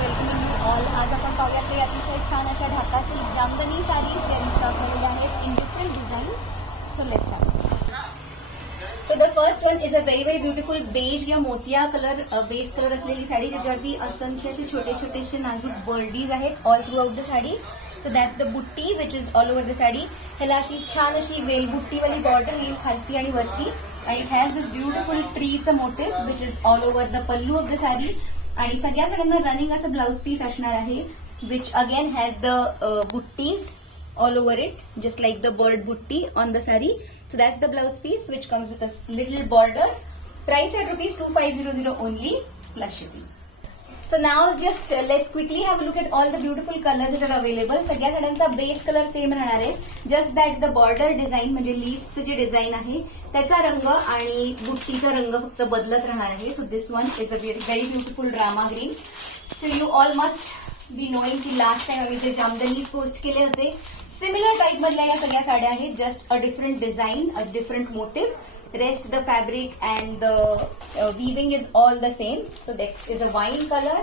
Welcoming you all. आज आपण पाहूया की अतिशय छान अशा ढाका सिल्क जामदनी साडीज ज्यांनी स्टॉक केलेल्या आहेत in different design. So let's start. So the first one is a very very beautiful beige या मोतिया कलर बेस कलर असलेली साडी ज्याच्यावरती असंख्य असे छोटे छोटेसे नाजूक बर्डीज आहेत all throughout the sari. So that's the butti which is all over the sari. ह्याला अशी छान अशी वेल बुट्टीवाली बॉर्डर येईल खालती आणि वरती. आणि इट हॅज दिस ब्युटिफुल ट्रीचं motif which is all over the pallu of the sari. आणि सगळ्या साड्यांना रनिंग असं ब्लाउज पीस असणार आहे which again has the buttis all over it, just like the bird butti on the saree. So that's the blouse piece which comes with a little border. Price at rupees 2500 only plus shipping. So now just let's quickly have a look at all the beautiful colors that are available. सगळ्या साड्यांचा base colour same राहणार आहे. Just that the border design म्हणजे लीव्सचं जे design आहे त्याचा रंग आणि बुट्टीचा रंग फक्त बदलत राहणार आहे. So this one is a very beautiful drama green. So you all must be knowing की लास्ट टाइम आम्ही जे जामदनीज पोस्ट केले होते सिमिलर टाइप मधल्या या सगळ्या साड्या आहेत. Just a different design, a different motive. Rest the fabric and the weaving is all the same. So next is a wine color.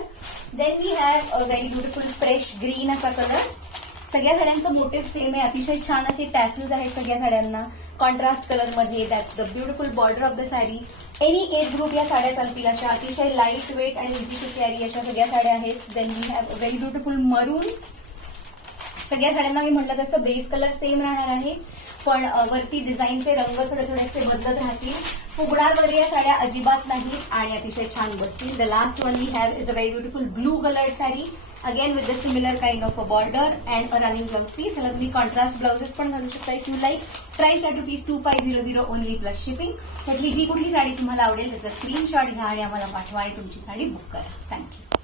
Then we have a very beautiful fresh green असा colour. सगळ्या साड्यांचं motive same आहे. अतिशय छान असे tassels आहेत सगळ्या साड्यांना कॉन्ट्रास्ट कलर मध्ये. That's the beautiful border of the sari. Any age group या साड्या चालतील अशा अतिशय लाईट वेट आणि इझी टू कॅरी अशा सगळ्या साड्या आहेत. Then we have a very beautiful maroon. सगळ्या साड्यांना मी म्हटलं तसं बेस कलर सेम राहणार आहे पण वरती डिझाईनचे रंग थोडे थोडेसे बदलत राहतील. फुगणार वगैरे या साड्या अजिबात नाहीत आणि अतिशय छान बसतील. The last one we have is a very beautiful blue colour sari again with the similar kind of a border and a running blouse piece. त्याला तुम्ही कॉन्ट्रास्ट ब्लाउजेस पण घालू शकता if you like. Price at rupees 2500 only plus shipping. त्यातली जी कुठली साडी तुम्हाला आवडेल त्याचा स्क्रीनशॉट घ्या आणि आम्हाला पाठवा आणि तुमची साडी बुक करा. थँक्यू.